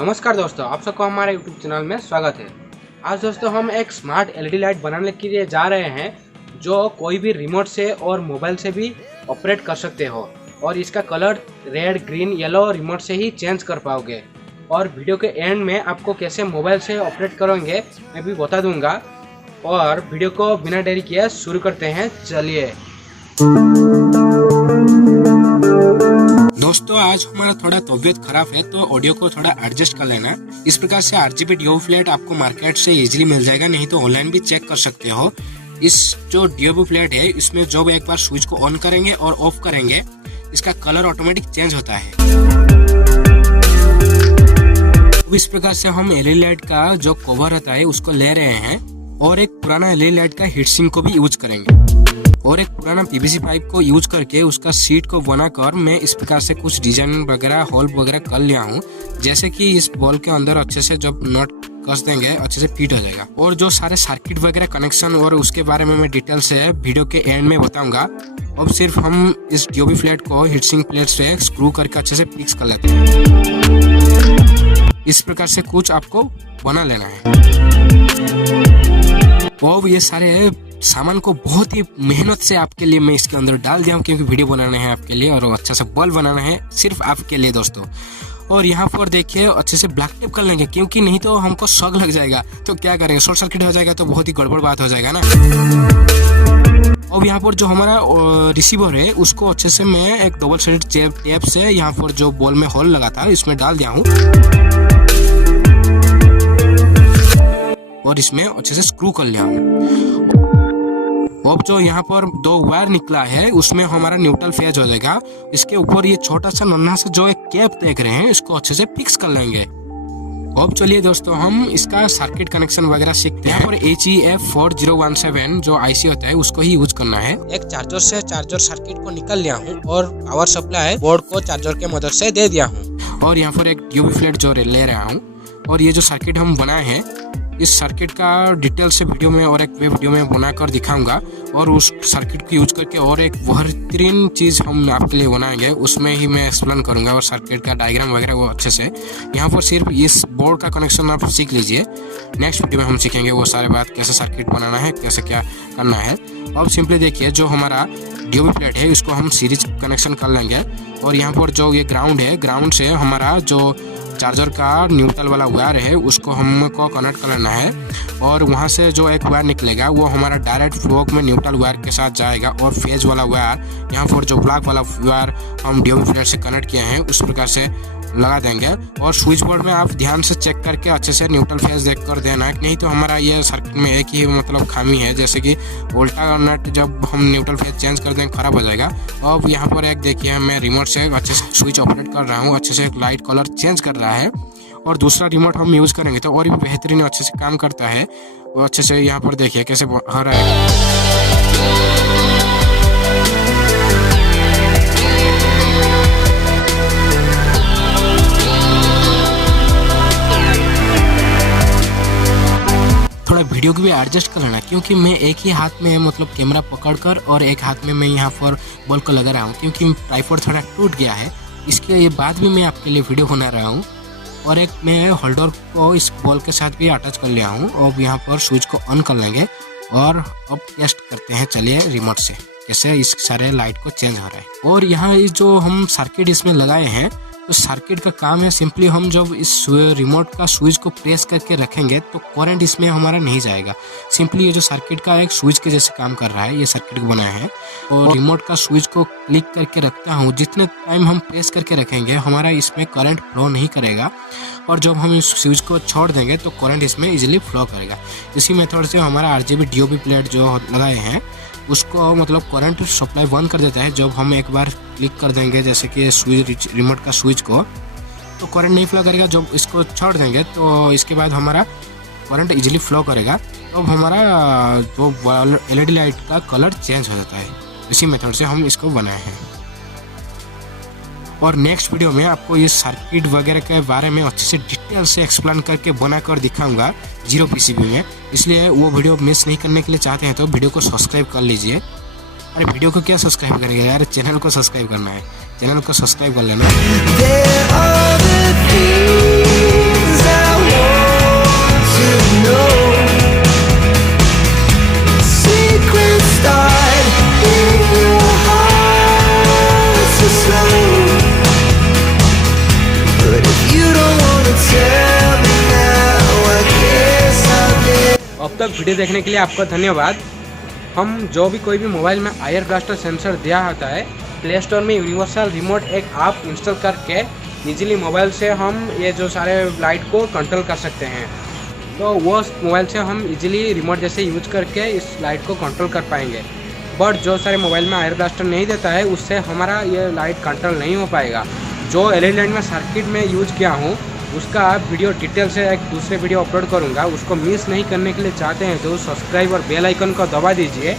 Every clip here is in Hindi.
नमस्कार दोस्तों, आप सबको हमारे YouTube चैनल में स्वागत है। आज दोस्तों हम एक स्मार्ट LED लाइट बनाने के लिए जा रहे हैं जो कोई भी रिमोट से और मोबाइल से भी ऑपरेट कर सकते हो और इसका colour red, green, yellow remote से ही चेंज कर पाओगे। और वीडियो के एंड में आपको कैसे मोबाइल से ऑपरेट करेंगे मैं भी बता दूंगा। और वीडियो को बिना देरी किए शुरू करते हैं, चलिए। दोस्तों आज हमारा थोड़ा तबीयत खराब है तो ऑडियो को थोड़ा एडजस्ट कर लेना। इस प्रकार से RGB DOB फ्लैट आपको मार्केट से इजीली मिल जाएगा, नहीं तो ऑनलाइन भी चेक कर सकते हो। इस जो DOB फ्लैट है इसमें जब एक बार स्विच को ऑन करेंगे और ऑफ करेंगे इसका कलर ऑटोमेटिक चेंज होता है। तो इस प्रकार से हम LED लाइट का जो कवर होता है उसको ले रहे हैं और एक पुराना LED लाइट का हीट सिंक को भी यूज करेंगे और एक पुराना PVC पाइप को यूज करके उसका सीट को बनाकर मैं इस प्रकार से कुछ डिजाइन वगैरह होल वगैरह कर लिया हूँ, जैसे कि इस बॉल के अंदर अच्छे से जब नट कस देंगे अच्छे से फिट हो जाएगा। और जो सारे सर्किट वगैरह कनेक्शन और उसके बारे में मैं डिटेल से वीडियो के एंड में बताऊंगा। अब सिर्फ हम इस DOB फ्लैट को हीट सिंक प्लेट से स्क्रू करके अच्छे से फिक्स कर लेते हैं। इस प्रकार से कुछ आपको बना लेना है। और ये सारे सामान को बहुत ही मेहनत से आपके लिए मैं इसके अंदर डाल दिया हूँ, क्योंकि वीडियो बनाना है आपके लिए और अच्छा सा बल्ब बनाना है सिर्फ आपके लिए दोस्तों। और यहाँ पर देखिए अच्छे से ब्लैक टेप कर लेंगे, क्योंकि नहीं तो हमको शॉक लग जाएगा तो क्या करेंगे, शॉर्ट सर्किट हो जाएगा तो बहुत ही गड़बड़ बात हो जाएगा ना। अब यहाँ पर जो हमारा रिसीवर है उसको अच्छे से मैं एक डबल साइडेड टेप से यहाँ पर जो बॉल में होल लगा था इसमें डाल दिया हूँ और इसमें अच्छे से स्क्रू कर लिया हूँ। अब जो यहाँ पर दो वायर निकला है उसमें हमारा न्यूट्रल फेज हो जाएगा। इसके ऊपर ये छोटा सा नन्हा सा जो एक कैप देख रहे हैं इसको अच्छे से फिक्स कर लेंगे। अब चलिए दोस्तों हम इसका सर्किट कनेक्शन वगैरह सीखते हैं। यहाँ पर HEF4017 जो IC होता है उसको ही यूज करना है। एक चार्जर से चार्जर सर्किट को निकाल लिया हूँ और पावर सप्लाई बोर्ड को चार्जर के मदद से दे दिया हूँ। और यहाँ पर एक DOB फ्लैट जो ले रहा हूँ और ये जो सर्किट हम बनाए हैं इस सर्किट का डिटेल से वीडियो में और एक वीडियो में बनाकर दिखाऊंगा। और उस सर्किट को यूज करके और एक बेहतरीन चीज़ हम आपके लिए बनाएंगे, उसमें ही मैं एक्सप्लेन करूंगा और सर्किट का डायग्राम वगैरह वो अच्छे से। यहाँ पर सिर्फ इस बोर्ड का कनेक्शन आप सीख लीजिए, नेक्स्ट वीडियो में हम सीखेंगे वो सारे बात, कैसे सर्किट बनाना है, कैसे क्या करना है। अब सिंपली देखिए जो हमारा DOB प्लेट है इसको हम सीरीज कनेक्शन कर लेंगे और यहाँ पर जो ये ग्राउंड है, ग्राउंड से हमारा जो चार्जर का न्यूट्रल वाला वायर है उसको हमको कनेक्ट कर लेना है। और वहाँ से जो एक वायर निकलेगा वो हमारा डायरेक्ट फ्लो में न्यूट्रल वायर के साथ जाएगा और फेज वाला वायर यहाँ पर जो ब्लैक वाला वायर हम DOB फ्लैट से कनेक्ट किए हैं उस प्रकार से लगा देंगे। और स्विच बोर्ड में आप ध्यान से चेक करके अच्छे से न्यूट्रल फेज देख कर देना है, नहीं तो हमारा ये सर्किट में एक ही खामी है, जैसे कि वोल्टा नट जब हम न्यूट्रल फेज चेंज कर देंगे खराब हो जाएगा। अब यहाँ पर एक देखिए मैं रिमोट से अच्छे से स्विच ऑपरेट कर रहा हूँ, अच्छे से लाइट कलर चेंज कर रहा है। और दूसरा रिमोट हम यूज़ करेंगे तो और भी बेहतरीन अच्छे से काम करता है। वो अच्छे से यहाँ पर देखिए कैसे हो रहा है। थोड़ा वीडियो को भी एडजस्ट कर लेना, क्योंकि मैं एक ही हाथ में कैमरा पकड़कर और एक हाथ में मैं यहाँ पर बॉल को लगा रहा हूँ, क्योंकि ट्राइपॉड थोड़ा टूट गया है। इसके ये बाद भी मैं आपके लिए वीडियो बना रहा हूँ। और एक मैं होल्डर को इस बॉल के साथ भी अटैच कर लिया हूँ। अब यहाँ पर स्विच को ऑन कर लेंगे और अब टेस्ट करते हैं चलिए रिमोट से कैसे इस सारे लाइट को चेंज हो रहा है। और यहाँ जो हम सर्किट इसमें लगाए हैं तो सर्किट का काम है सिंपली हम जब इस रिमोट का स्विच को प्रेस करके रखेंगे तो करंट इसमें हमारा नहीं जाएगा। सिंपली ये जो सर्किट का एक स्विच के जैसे काम कर रहा है, ये सर्किट को बनाया है। और रिमोट का स्विच को क्लिक करके रखता हूँ, जितने टाइम हम प्रेस करके रखेंगे हमारा इसमें करंट फ्लो नहीं करेगा। और जब हम इस स्विच को छोड़ देंगे तो करंट इसमें इजीली फ्लो करेगा। इसी मेथड से हमारा RGB DOB प्लेट जो लगाए हैं उसको करंट सप्लाई बंद कर देता है। जब हम एक बार क्लिक कर देंगे जैसे कि स्विच रिमोट का स्विच को तो करंट नहीं फ्लो करेगा। जब इसको छोड़ देंगे तो इसके बाद हमारा करंट इजीली फ्लो करेगा। तो हमारा जो LED लाइट का कलर चेंज हो जाता है। इसी मेथड से हम इसको बनाए हैं। और नेक्स्ट वीडियो में आपको ये सर्किट वगैरह के बारे में अच्छे से डिटेल से एक्सप्लेन करके बनाकर दिखाऊंगा 0 PCB में। इसलिए वो वीडियो मिस नहीं करने के लिए चाहते हैं तो वीडियो को सब्सक्राइब कर लीजिए। अरे वीडियो को क्या सब्सक्राइब करेंगे यार, चैनल को सब्सक्राइब करना है, चैनल को सब्सक्राइब कर लेना। तक वीडियो देखने के लिए आपका धन्यवाद। हम जो भी कोई भी मोबाइल में एयर ब्लास्टर सेंसर दिया होता है, प्ले स्टोर में यूनिवर्सल रिमोट एक ऐप इंस्टॉल करके इजीली मोबाइल से हम ये जो सारे लाइट को कंट्रोल कर सकते हैं। तो वो मोबाइल से हम इजीली रिमोट जैसे यूज करके इस लाइट को कंट्रोल कर पाएंगे। बट जो सारे मोबाइल में एयर ब्लास्टर नहीं देता है, उससे हमारा ये लाइट कंट्रोल नहीं हो पाएगा। जो एलईडी लाइट में सर्किट में यूज किया हूँ उसका वीडियो डिटेल से एक दूसरे वीडियो अपलोड करूँगा। उसको मिस नहीं करने के लिए चाहते हैं तो सब्सक्राइब और बेल आइकन को दबा दीजिए।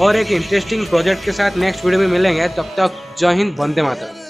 और एक इंटरेस्टिंग प्रोजेक्ट के साथ नेक्स्ट वीडियो में मिलेंगे। तब तक जय हिंद, वंदे मातरम।